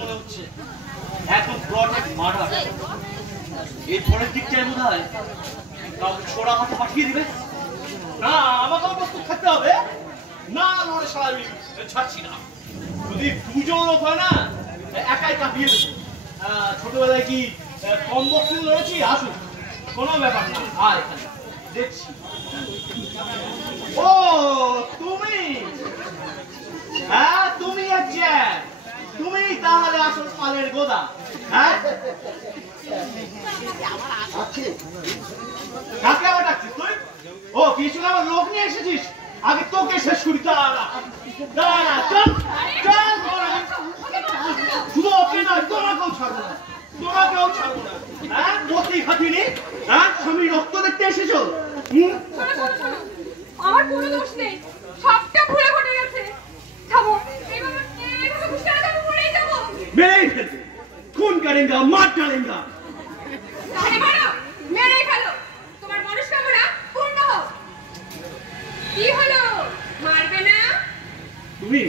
মনে হচ্ছে এত ব্রড মার্ডার এই পরের দিকটায় মনে হয় কাউকে ছোড়া হাতে পাঠিয়ে দিবে। না, আমাকেও প্রস্তুত থাকতে হবে। না লড়ে সারা আমি ছাড়ছি না। যদি দুজন লোক হয় না একাই কাঁপিয়ে দেবো। ছোটবেলায় কি কম বক্সিং লড়েছি? আসুন, কোনো ব্যাপার না। আর এখানে দেখছি। ও তুমি, হ্যাঁ তুমি তুমি তাহলে আসল পালের গোদা। হ্যাঁ কাকে আবার ডাকছিস তুই? ও কিছু না, আমার লোক নিয়ে এসেছিস? আগে তোকে শেষ করি। শুধু ওকে নয়, তোমাকেও ছাড়বো না, তোমাকেও ছাড়বো না। হ্যাঁ মতি খাতিনি, হ্যাঁ স্বামী রক্ত দেখতে এসেছো? আমার কোনো দোষ নেই, সবটা ভুলে ঘটে গেছে। মেরেই ফেলবে, খুন করেঙ্গা, মার ডালেঙ্গা। মেরে ফেলো, তোমার মনস্কামনা পূর্ণ হোক। কি হলো, মারবে না? তুমি